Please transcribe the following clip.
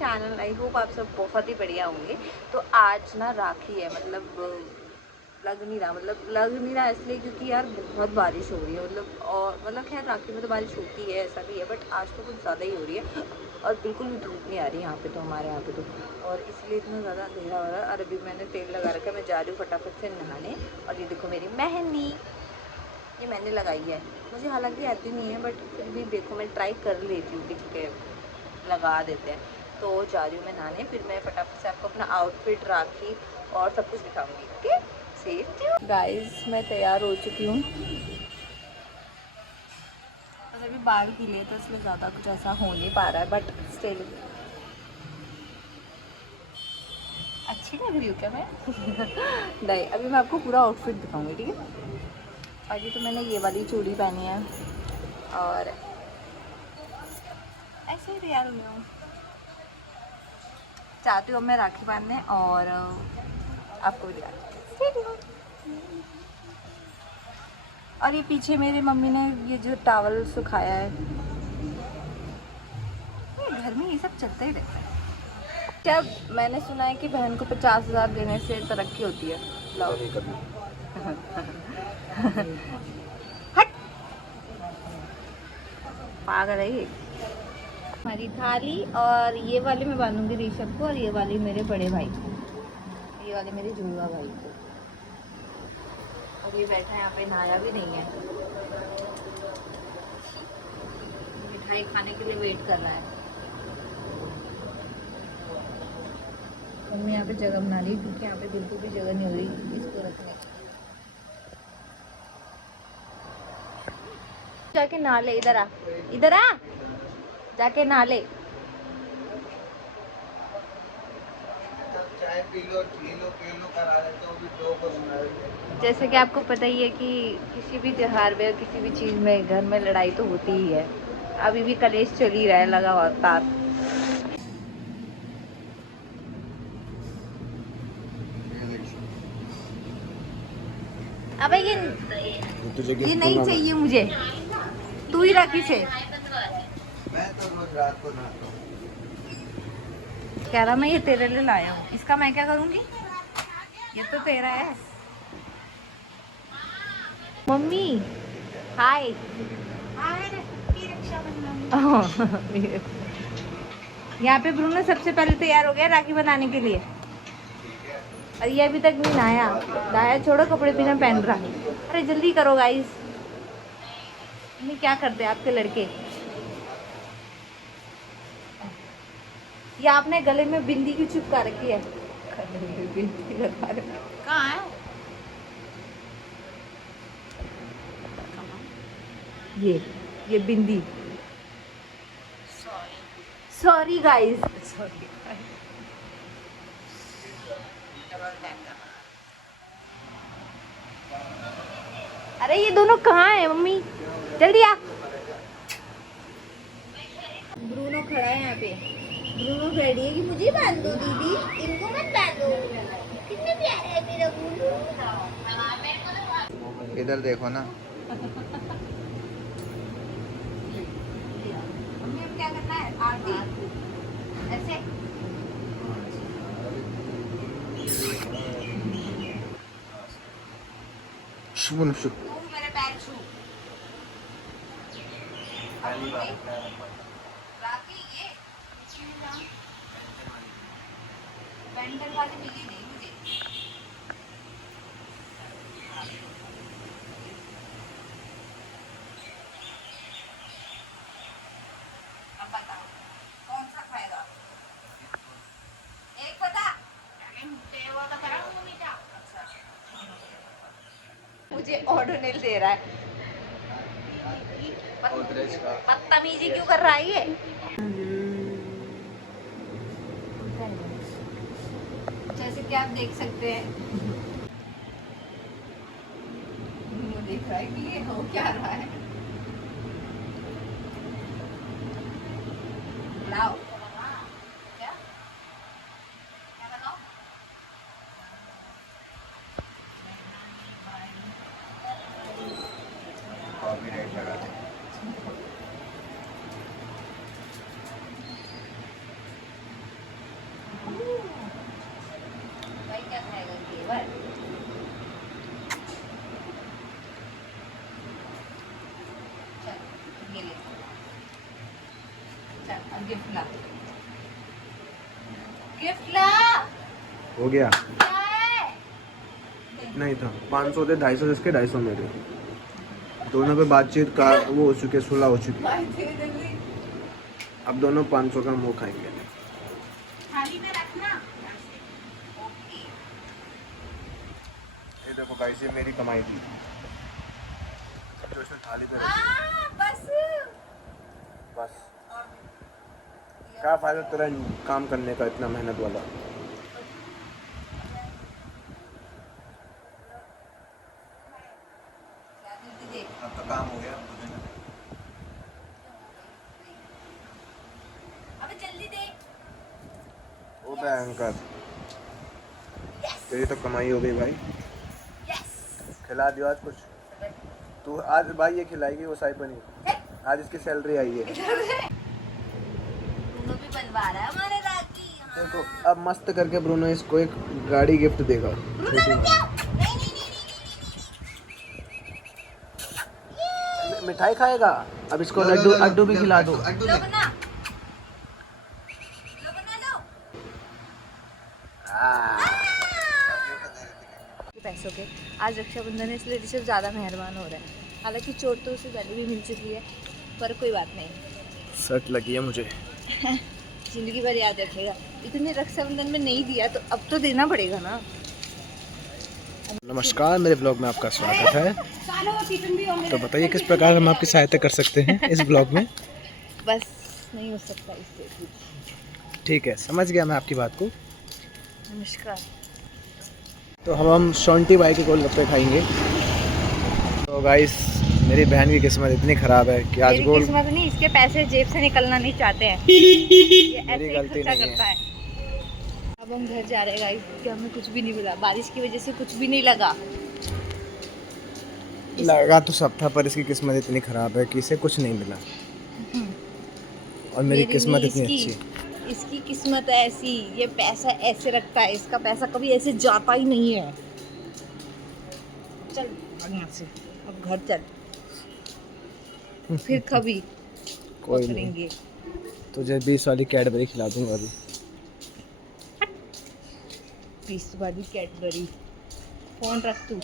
Channel. I hope आप सब बहुत ही बढ़िया होंगे। तो आज ना राखी है, लग नहीं रहा इसलिए क्योंकि यार बहुत बारिश हो रही है, और खैर राखी में तो बारिश होती है, ऐसा भी है, बट आज तो कुछ ज़्यादा ही हो रही है और बिल्कुल भी धूप नहीं आ रही यहाँ पे तो, हमारे यहाँ पे तो, और इसलिए इतना ज़्यादा अंधेरा हो रहा है। और अभी मैंने तेल लगा रखा है, मैं जा रही हूँ फटाफट से नहाने। और ये देखो मेरी मेहंदी, ये मैंने लगाई है, मुझे हालांकि आती नहीं है, बट फिर भी देखो मैं ट्राई कर लेती हूँ कि लगा देते हैं। तो जा रही हूँ मैं नहाने, फिर मैं फटाफट से आपको अपना आउटफिट, राखी और सब कुछ दिखाऊंगी। Okay, safe you guys. मैं तैयार हो चुकी हूँ, बस अभी बाल गीले तो इसलिए ज़्यादा कुछ ऐसा हो नहीं पा रहा है, बट स्टिल अच्छी लग रही हूँ क्या मैं? नहीं, अभी मैं आपको पूरा आउटफिट दिखाऊंगी, ठीक है। और ये तो मैंने ये वाली चूड़ी पहनी है और ऐसे ही तैयार हुई हूँ। चाहती हूँ मैं राखी बांधने और आपको भी दिखा। और ये पीछे मेरी मम्मी ने ये जो टॉवल सुखाया है, ये घर में ये सब चलता ही रहता है। क्या मैंने सुना है कि बहन को 50,000 देने से तरक्की होती है। लाओ हट, पागल है ये। हमारी थाली, और ये वाली मैं बांधूंगी ऋषभ को, और ये वाली मेरे बड़े भाई को, ये वाली मेरे जुड़वा भाई को। और ये बैठा यहाँ पे, नहाया भी नहीं है, मिठाई खाने के लिए वेट कर रहा है। मम्मी यहाँ पे जगह बना रही है क्योंकि यहाँ पे बिल्कुल भी जगह नहीं हो रही इसको रखने की। जाके नहा ले, इधर आ, इधर आ, जाके नहा ले। चाय पी लो करा रहे तो भी दो को सुना। जैसे कि आपको पता ही है कि किसी भी त्योहार में, किसी भी चीज़ में घर में लड़ाई तो होती ही है। अभी भी कलेश चल ही रहा है लगातार। अबे ये नहीं चाहिए मुझे, तू ही रखी से। मैं तो रोज रात को नहाता हूँ। कह रहा मैं ये तेरे लिए लाया हूँ, इसका मैं क्या करूँगी, ये तो तेरा है। मम्मी हाय। यहाँ पे ब्रूनो सबसे पहले तैयार हो गया राखी बनाने के लिए, और ये अभी तक नहीं नहाया। नहाया छोड़ो, कपड़े बिना पहन रहा। अरे जल्दी करो गाइस, मम्मी क्या करते हैं आपके लड़के। ये आपने गले में बिंदी क्यों चिपका रखी है? गले में बिंदी लगा रखी कहाँ है? ये बिंदी। Sorry guys, sorry. अरे ये दोनों कहाँ है मम्मी, जल्दी आ। ब्रूनो खड़ा है यहाँ पे, ब्रूनो रेडी है कि मुझे बांध दो दीदी, इनको मत बांधो। कितने प्यारे है मेरा ब्रूनो। इधर देखो ना। मम्मी अब क्या करना है, आरती ऐसे। शुभ शुभ। तू मेरे पैर छू। राखी ये पेंडल वाली मिली नहीं मुझे। अब बताओ कौन सा खाएगा, एक बता। मुझे ऑर्डर दे रहा है, बदतमीजी क्यों कर रहा है ये। जैसे कि आप देख सकते हैं, वो देख रहा है कि ये हो क्या रहा है। लाओ क्या क्या लगाओ। कॉपीराइट लगा दे। गिफ्ट ला, गिफ्ट ला। हो गया नहीं था 500 थे, 250 इसके 250 मेरे, दोनों पे बातचीत का वो हो चुके, सुलह हो चुकी। अब दोनों 500 का मुंह खाएंगे। थाली में रखना। ये देखो गाइस, ये मेरी कमाई थी जो इसने थाली पे रखी। बस क्या फायदा तेरा काम करने का, इतना मेहनत वाला। अब तो काम हो गया। अबे जल्दी दे। ओ भयंकर, तेरी तो कमाई हो गई भाई। खिला दियो आज कुछ तू। आज भाई ये खिलाएगी वो शाही पनीर, आज इसकी सैलरी आई है। ब्रूनो भी बनवा रहा है हमारे राखी। देखो अब मस्त करके ब्रूनो इसको एक गाड़ी गिफ्ट देगा। मिठाई खाएगा, अब इसको लड्डू अड्डू भी खिला दो। अड्डू लो ले। बना, लो बना लो। पैसों के आज रक्षाबंधन है इसलिए ऋषभ ज़्यादा मेहरबान हो रहा है। हालांकि चोट तो उसे पहले भी मिल चुकी है, पर कोई बात नहीं, सट लगी है मुझे। जिंदगी भर याद रखेगा। इतने रक्षाबंधन में नहीं दिया तो अब तो देना पड़ेगा ना। नमस्कार, मेरे ब्लॉग में आपका स्वागत है। तो बताइए किस प्रकार हम आपकी सहायता कर सकते हैं इस ब्लॉग में। बस नहीं हो सकता इससे कुछ। ठीक है, समझ गया मैं आपकी बात को। नमस्कार। तो हम शॉन्टी भाई के गोलगप्पे खाएंगे। तो गाइस, मेरी बहन की किस्मत इतनी ख़राब है कि आज मेरी किस्मत नहीं, इसके पैसे जेब से निकलना नहीं चाहते हैं, ये ऐसे ही गलती खर्चा नहीं करता है। अब हम घर जा रहे हैं गाइस, क्योंकि हमें कुछ भी नहीं मिला, बारिश की वजह से कुछ भी नहीं लगा। लगा तो सब था, पर इसकी किस्मत इतनी ख़राब है कि इसे कुछ नहीं मिला। और मेरी किस्मत इतनी अच्छी। इसकी किस्मत ऐसी, ये पैसा ऐसे रखता है, इसका पैसा कभी ऐसे जाता ही नहीं है। चल यहाँ से, अब घर चल, फिर कभी कोई करेंगे। नहीं, तुझे 20 वाली कैडबरी खिला दूंगा अभी। 20 वाली कैडबरी, फोन रख तू।